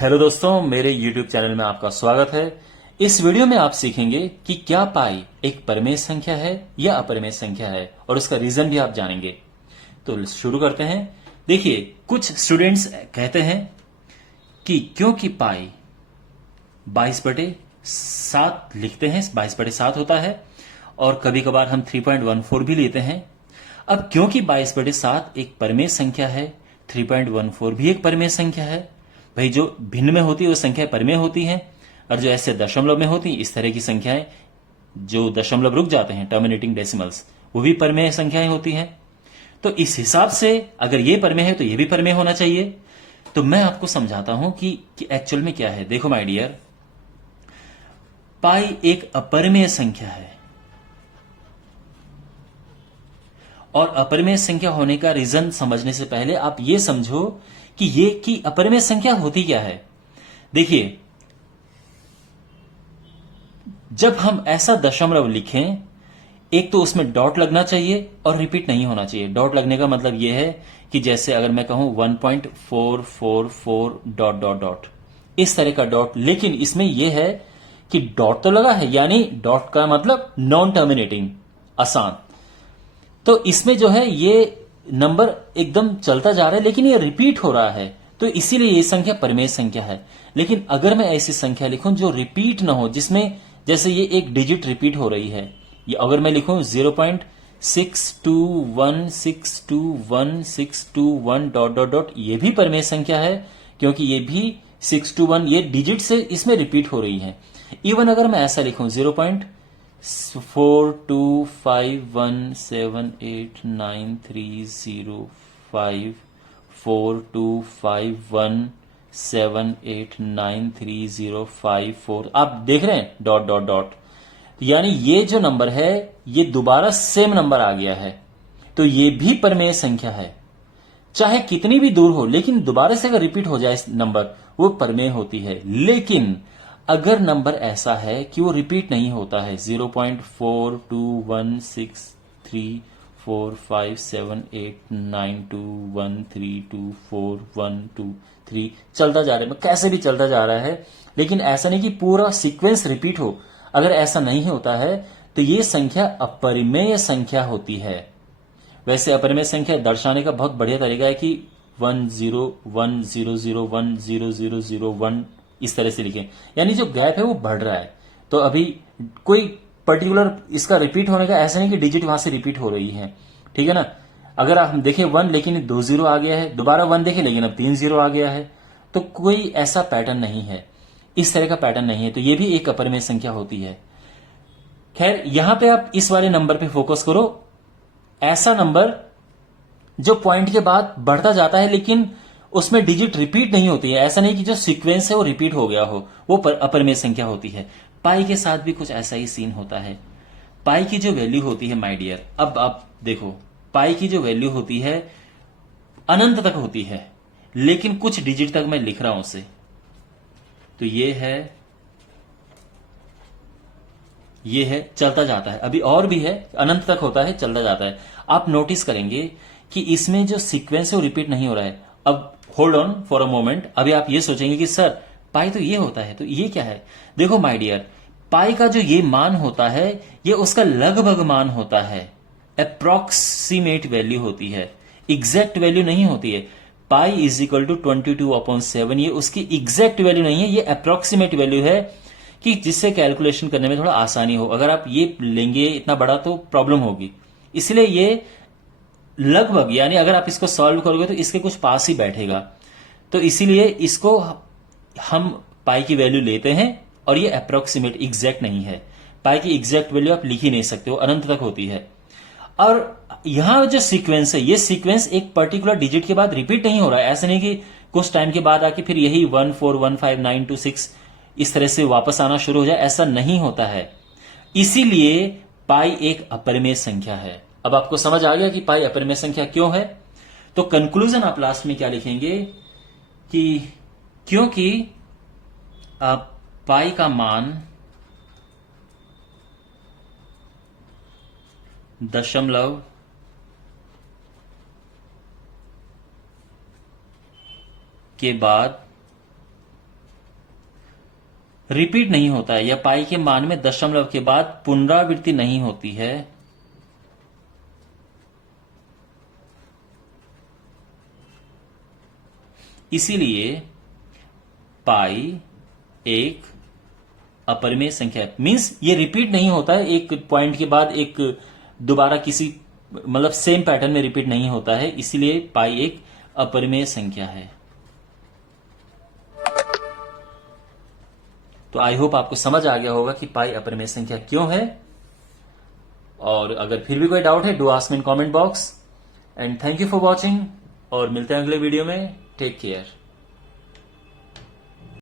Hello दोस्तों, मेरे YouTube channel में आपका स्वागत है। इस वीडियो में आप सीखेंगे कि क्या पाई एक परिमेय संख्या है या अपरिमेय संख्या है और उसका रीजन भी आप जानेंगे। तो शुरू करते हैं। देखिए, कुछ स्टूडेंट्स कहते हैं कि क्योंकि पाई 22/7 लिखते हैं, 22/7 होता है और कभी कभार हम 3.14 भी लेते हैं। अब क्योंकि 22/7 एक परिमेय संख्या है, 3.14 भी एक परिमेय संख्या है। भाई, जो भिन्न में होती है वो संख्या परिमेय होती है, और जो ऐसे दशमलव में होती इस तरह की संख्याएं जो दशमलव रुक जाते हैं, टर्मिनेटिंग डेसिमल्स, वो भी परिमेय संख्याएं होती हैं। तो इस हिसाब से अगर ये परिमेय है तो ये भी परिमेय होना चाहिए। तो मैं आपको समझाता हूं कि एक्चुअल में क्या है। देखो माय डियर, पाई एक अपरिमेय संख्या है और अपरिमेय संख्या होने का रीजन समझने से पहले आप ये समझो कि ये की अपरिमेय संख्या होती क्या है। देखिए, जब हम ऐसा दशमलव लिखें, एक तो उसमें डॉट लगना चाहिए और रिपीट नहीं होना चाहिए। डॉट लगने का मतलब यह है कि जैसे अगर मैं कहूं 1.444 डॉट डॉट डॉट, इस तरह का डॉट, लेकिन इसमें यह है कि डॉट तो लगा है, यानी डॉट का मतलब नॉन टर्मिनेटिंग, आसान। तो इसमें जो है ये नंबर एकदम चलता जा रहा है लेकिन ये रिपीट हो रहा है, तो इसीलिए ये संख्या परिमेय संख्या है। लेकिन अगर मैं ऐसी संख्या लिखूं जो रिपीट ना हो, जिसमें जैसे ये एक डिजिट रिपीट हो रही है, ये अगर मैं लिखूं 0.621621621 डॉट डॉट डॉट, ये भी परिमेय संख्या है क्योंकि ये भी 621 ये डिजिट से इसमें रिपीट हो रही है। इवन अगर मैं ऐसा लिखूं 0.42517893054251789305 आप देख रहे हैं डॉट डॉट डॉट, यानी ये जो नंबर है ये दोबारा सेम नंबर आ गया है, तो ये भी परिमेय संख्या है। चाहे कितनी भी दूर हो, लेकिन दोबारा से अगर रिपीट हो जाए नंबर, वो परिमेय होती है। लेकिन अगर नंबर ऐसा है कि वो रिपीट नहीं होता है, 0.421634578921324123 चलता जा रहा है, कैसे भी चलता जा रहा है, लेकिन ऐसा नहीं कि पूरा सीक्वेंस रिपीट हो। अगर ऐसा नहीं होता है तो ये संख्या अपरिमेय संख्या होती है। वैसे अपरिमेय संख्या दर्शाने का बहुत बढ़िया तरीका है कि 1010010001 इस तरह से लिखें, यानी जो गैप है वो बढ़ रहा है। तो अभी कोई पर्टिकुलर इसका रिपीट होने का ऐसा नहीं कि डिजिट वहां से रिपीट हो रही है, ठीक है ना। अगर हम देखें 1 लेकिन 2 जीरो आ गया है, दोबारा 1 देखें लेकिन अब 3 जीरो आ गया है, तो कोई ऐसा पैटर्न नहीं है, इस तरह का पैटर्न नहीं है, तो ये भी एक अपरिमेय संख्या होती है। खैर, यहां पे आप इस वाले नंबर पे फोकस करो, ऐसा नंबर जो पॉइंट के बाद बढ़ता जाता है लेकिन उसमें डिजिट रिपीट नहीं होती है। ऐसा नहीं कि जो सीक्वेंस है वो रिपीट हो गया हो, वो अपरिमेय संख्या होती है। पाई के साथ भी कुछ ऐसा ही सीन होता है। पाई की जो वैल्यू होती है माय डियर, अब आप देखो, पाई की जो वैल्यू होती है अनंत तक होती है, लेकिन कुछ डिजिट तक मैं लिख रहा हूं उसे, तो ये है, चलता जाता है। अभी और भी है, अनंत तक होता है, चलता जाता है। आप नोटिस करेंगे कि इसमें जो सीक्वेंस है वो रिपीट नहीं हो रहा है। अब hold on for a moment, अभी आप ये सोचेंगे कि सर पाई तो ये होता है, तो ये क्या है। देखो माय डियर, पाई का जो ये मान होता है ये उसका लगभग मान होता है, अप्रोक्सीमेट वैल्यू होती है, एग्जैक्ट वैल्यू नहीं होती है। पाई इज इक्वल टू 22/7, ये उसकी एग्जैक्ट वैल्यू नहीं है, ये अप्रोक्सीमेट वैल्यू है कि जिससे कैलकुलेशन करने में थोड़ा आसानी हो। अगर आप ये लेंगे इतना बड़ा तो प्रॉब्लम होगी, इसलिए ये लगभग, यानी अगर आप इसको सॉल्व करोगे तो इसके कुछ पास ही बैठेगा, तो इसीलिए इसको हम पाई की वैल्यू लेते हैं, और ये अप्रोक्सीमेट एग्जैक्ट नहीं है। पाई की एग्जैक्ट वैल्यू आप लिख ही नहीं सकते हो, अनंत तक होती है। और यहां जो सीक्वेंस है, ये सीक्वेंस एक पर्टिकुलर डिजिट के बाद रिपीट नहीं हो रहा है। ऐसा नहीं कि कुछ टाइम के बाद आके फिर यही 1415926 इस तरह से वापस आना शुरू हो जाए, ऐसा नहीं होता है। इसीलिए पाई एक अपरिमेय संख्या है। अब आपको समझ आ गया कि पाई अपरिमेय संख्या क्यों है। तो कंक्लूजन आप लास्ट में क्या लिखेंगे कि क्योंकि पाई का मान दशमलव के बाद रिपीट नहीं होता है या पाई के मान में दशमलव के बाद पुनरावृत्ति नहीं होती है, इसीलिए पाई एक अपरिमेय संख्या है। मीन्स ये रिपीट नहीं होता है, एक पॉइंट के बाद एक दोबारा किसी मतलब सेम पैटर्न में रिपीट नहीं होता है, इसीलिए पाई एक अपरिमेय संख्या है। तो आई होप आपको समझ आ गया होगा कि पाई अपरिमेय संख्या क्यों है। और अगर फिर भी कोई डाउट है, do ask me in comment box. And thank you for watching, और मिलते हैं अगले वीडियो में। Take care.